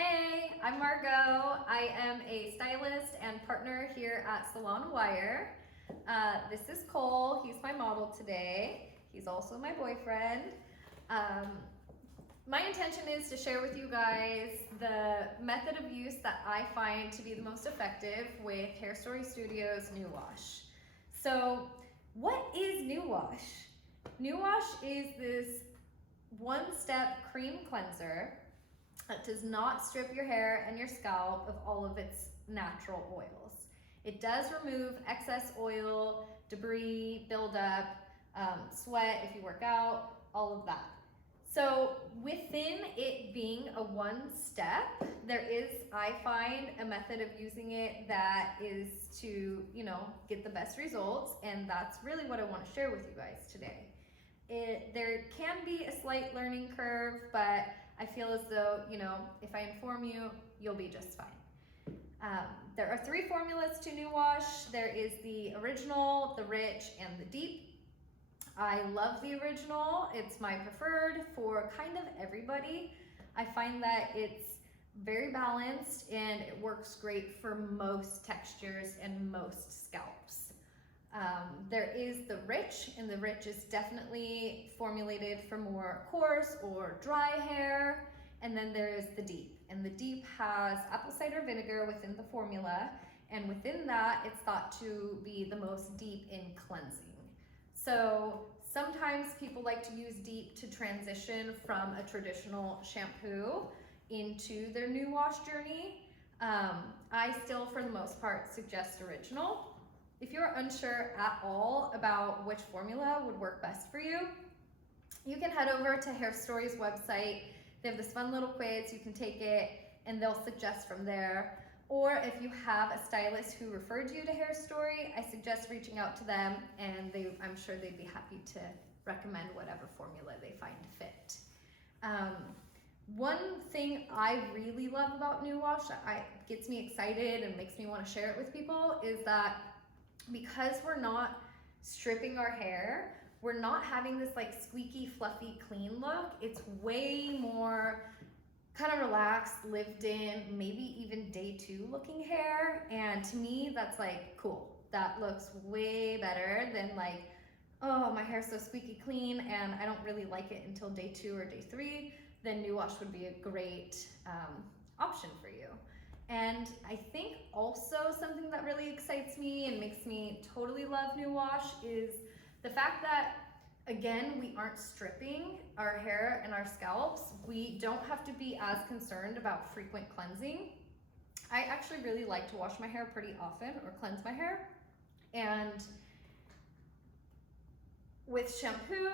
Hey, I'm Margot. I am a stylist and partner here at Salon Wire. This is Cole. He's my model today. He's also my boyfriend. My intention is to share with you guys the method of use that I find to be the most effective with Hairstory Studios New Wash. So, what is New Wash? New Wash is this one-step cream cleanser that does not strip your hair and your scalp of all of its natural oils. It does remove excess oil, debris, buildup, sweat if you work out, all of that. So within it being a one step, there is, I find, a method of using it that is to, get the best results, and that's really what I want to share with you guys today. There can be a slight learning curve, but I feel as though, if I inform you, you'll be just fine. There are 3 formulas to New Wash. There is the original, the rich, and the deep. I love the original. It's my preferred for kind of everybody. I find that it's very balanced and it works great for most textures and most scalps. There is the rich, and the rich is definitely formulated for more coarse or dry hair. And then there is the deep, and the deep has apple cider vinegar within the formula, and within that it's thought to be the most deep in cleansing. So sometimes people like to use deep to transition from a traditional shampoo into their New Wash journey. I still, for the most part, suggest original. If you're unsure at all about which formula would work best for you, you can head over to Hairstory's website. They have this fun little quiz. You can take it and they'll suggest from there. Or if you have a stylist who referred you to Hairstory, I suggest reaching out to them, and I'm sure they'd be happy to recommend whatever formula they find fit. One thing I really love about New Wash that gets me excited and makes me want to share it with people is that because we're not stripping our hair, we're not having this like squeaky, fluffy, clean look. It's way more kind of relaxed, lived in, maybe even day 2 looking hair. And to me, that's like cool. That looks way better than like, oh, my hair's so squeaky clean and I don't really like it until day 2 or day 3. Then New Wash would be a great option for you. And I think also something that really excites me and makes me totally love New Wash is the fact that, again, we aren't stripping our hair and our scalps. We don't have to be as concerned about frequent cleansing. I actually really like to wash my hair pretty often or cleanse my hair. And with shampoo,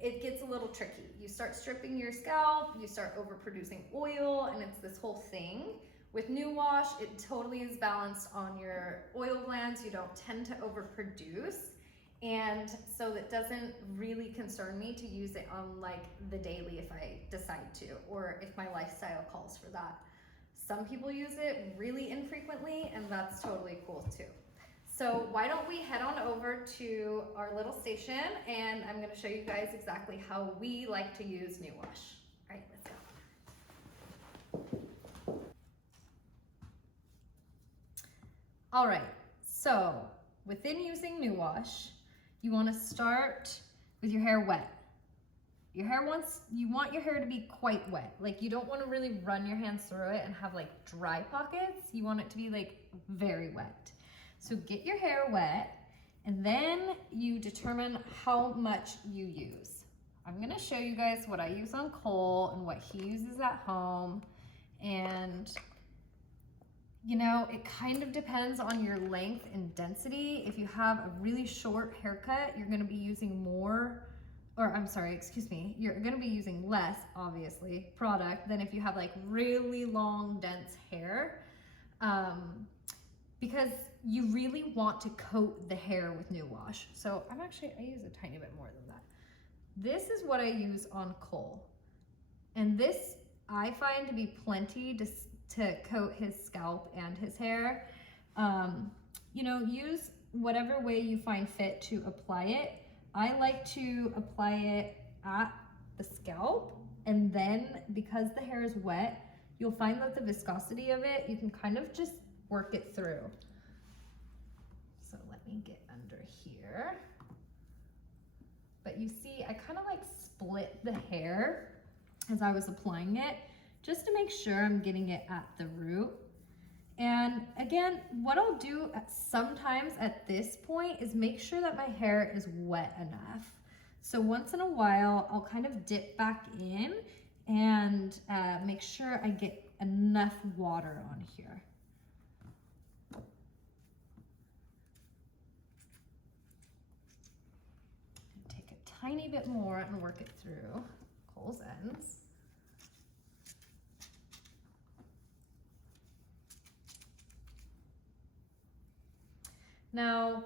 it gets a little tricky. You start stripping your scalp, you start overproducing oil, and it's this whole thing. With New Wash, it totally is balanced on your oil glands. You don't tend to overproduce. And so that doesn't really concern me to use it on like the daily if I decide to, or if my lifestyle calls for that. Some people use it really infrequently, and that's totally cool too. So why don't we head on over to our little station, and I'm gonna show you guys exactly how we like to use New Wash. All right, let's go. All right, so within using New Wash, you want to start with your hair wet. You want your hair to be quite wet. Like, you don't want to really run your hands through it and have like dry pockets. You want it to be like very wet. So get your hair wet, and then you determine how much you use. I'm gonna show you guys what I use on Cole and what he uses at home. And it kind of depends on your length and density. If you have a really short haircut, you're gonna be using you're gonna be using less, obviously, product than if you have like really long, dense hair. Because you really want to coat the hair with New Wash. So I use a tiny bit more than that. This is what I use on Cole. And this I find to be plenty to coat his scalp and his hair. Use whatever way you find fit to apply it. I like to apply it at the scalp, and then because the hair is wet, you'll find that the viscosity of it, you can kind of just work it through. So let me get under here. But you see, I kind of like split the hair as I was applying it, just to make sure I'm getting it at the root. And again, what I'll do sometimes at this point is make sure that my hair is wet enough. So once in a while, I'll kind of dip back in and make sure I get enough water on here. Take a tiny bit more and work it through Cole's ends. Now,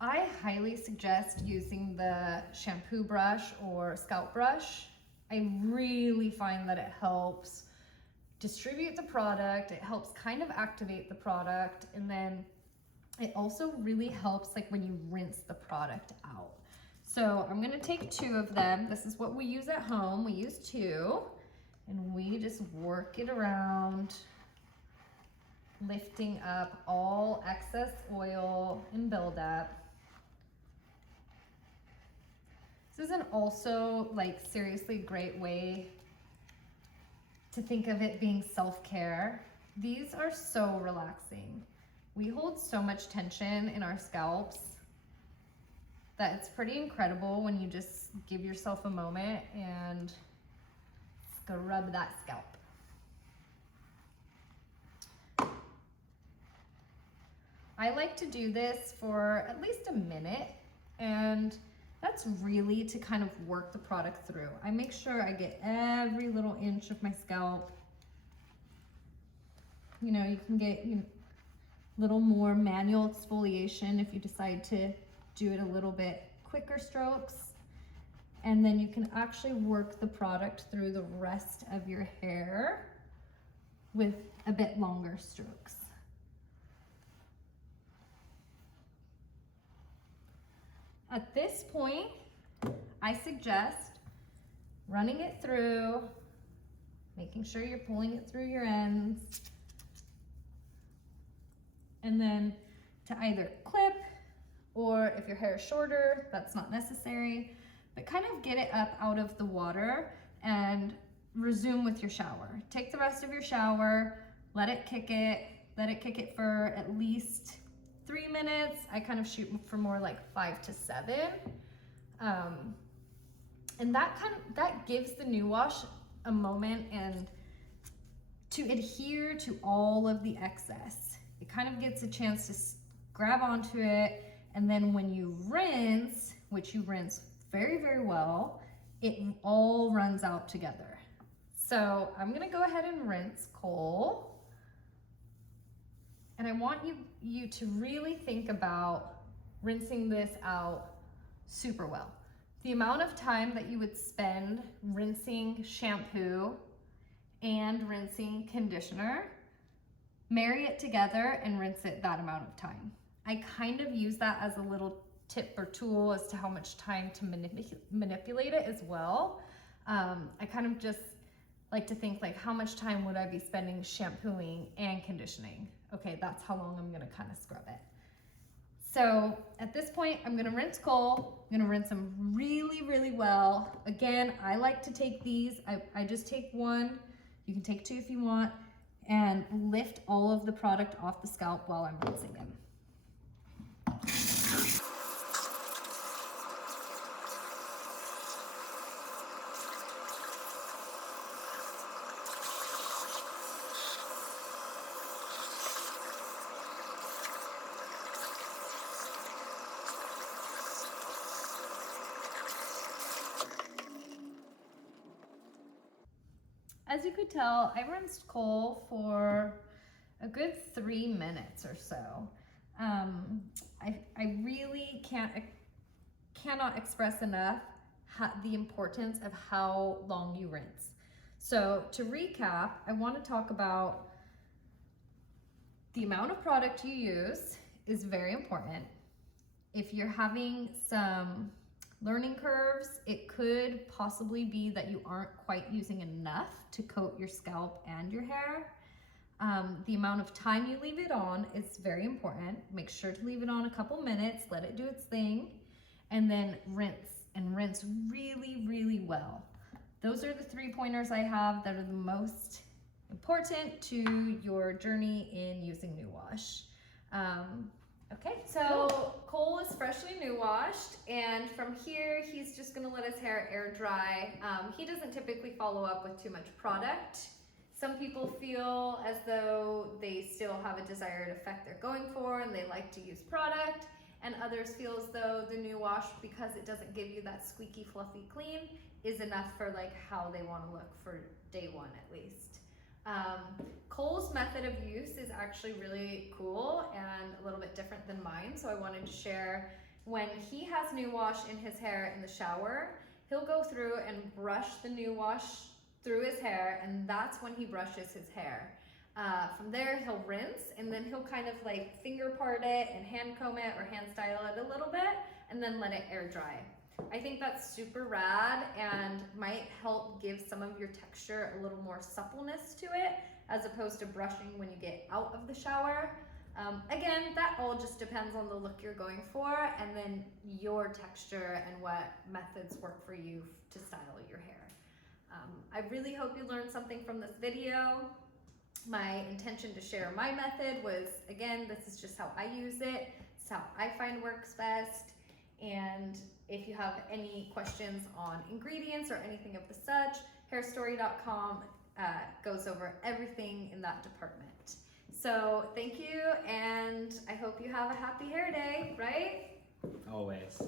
I highly suggest using the shampoo brush or scalp brush. I really find that it helps distribute the product, it helps kind of activate the product, and then it also really helps like when you rinse the product out. So I'm gonna take 2 of them. This is what we use at home. We use 2, and we just work it around, lifting up all excess oil and buildup. This is an also like seriously great way to think of it being self-care. These are so relaxing. We hold so much tension in our scalps that it's pretty incredible when you just give yourself a moment and scrub that scalp. I like to do this for at least a minute, and that's really to kind of work the product through. I make sure I get every little inch of my scalp. You know, you can get a little more manual exfoliation if you decide to do it a little bit quicker strokes. And then you can actually work the product through the rest of your hair with a bit longer strokes. At this point, I suggest running it through, making sure you're pulling it through your ends, and then to either clip, or if your hair is shorter, that's not necessary, but kind of get it up out of the water and resume with your shower. Take the rest of your shower, let it kick it for at least 3 minutes. I kind of shoot for more like 5 to 7. And that gives the new wash a moment and to adhere to all of the excess. It kind of gets a chance to grab onto it, and then when you rinse, which you rinse very, very well, it all runs out together. So I'm gonna go ahead and rinse Cole. And I want you to really think about rinsing this out super well. The amount of time that you would spend rinsing shampoo and rinsing conditioner, marry it together and rinse it that amount of time. I kind of use that as a little tip or tool as to how much time to manipulate it as well. I kind of just like to think like, how much time would I be spending shampooing and conditioning? Okay, that's how long I'm gonna kind of scrub it. So at this point, I'm gonna rinse Cole. I'm gonna rinse him really, really well. Again, I like to take these, I just take 1, you can take 2 if you want, and lift all of the product off the scalp while I'm rinsing him. As you could tell, I rinsed Cole for a good 3 minutes or so. I really cannot express enough the importance of how long you rinse. So to recap, I want to talk about the amount of product you use is very important. If you're having some learning curves. It could possibly be that you aren't quite using enough to coat your scalp and your hair. The amount of time you leave it on is very important. Make sure to leave it on a couple minutes, let it do its thing, and then rinse, and rinse really, really well. Those are the 3 pointers I have that are the most important to your journey in using New Wash. Okay, so Cole is freshly new washed, and from here he's just gonna let his hair air dry. He doesn't typically follow up with too much product. Some people feel as though they still have a desired effect they're going for and they like to use product, and others feel as though the New Wash, because it doesn't give you that squeaky, fluffy clean, is enough for like how they want to look for day one at least. Cole's method of use is actually really cool and a little bit different than mine, so I wanted to share. When he has New Wash in his hair in the shower, he'll go through and brush the New Wash through his hair, and that's when he brushes his hair. From there, he'll rinse, and then he'll kind of like finger part it and hand comb it or hand style it a little bit, and then let it air dry. I think that's super rad and might help give some of your texture a little more suppleness to it, as opposed to brushing when you get out of the shower. Again, that all just depends on the look you're going for, and then your texture and what methods work for you to style your hair. I really hope you learned something from this video. My intention to share my method was, again, this is just how I use it. It's how I find works best. And if you have any questions on ingredients or anything of the such, hairstory.com goes over everything in that department. So thank you, and I hope you have a happy hair day, right? Always.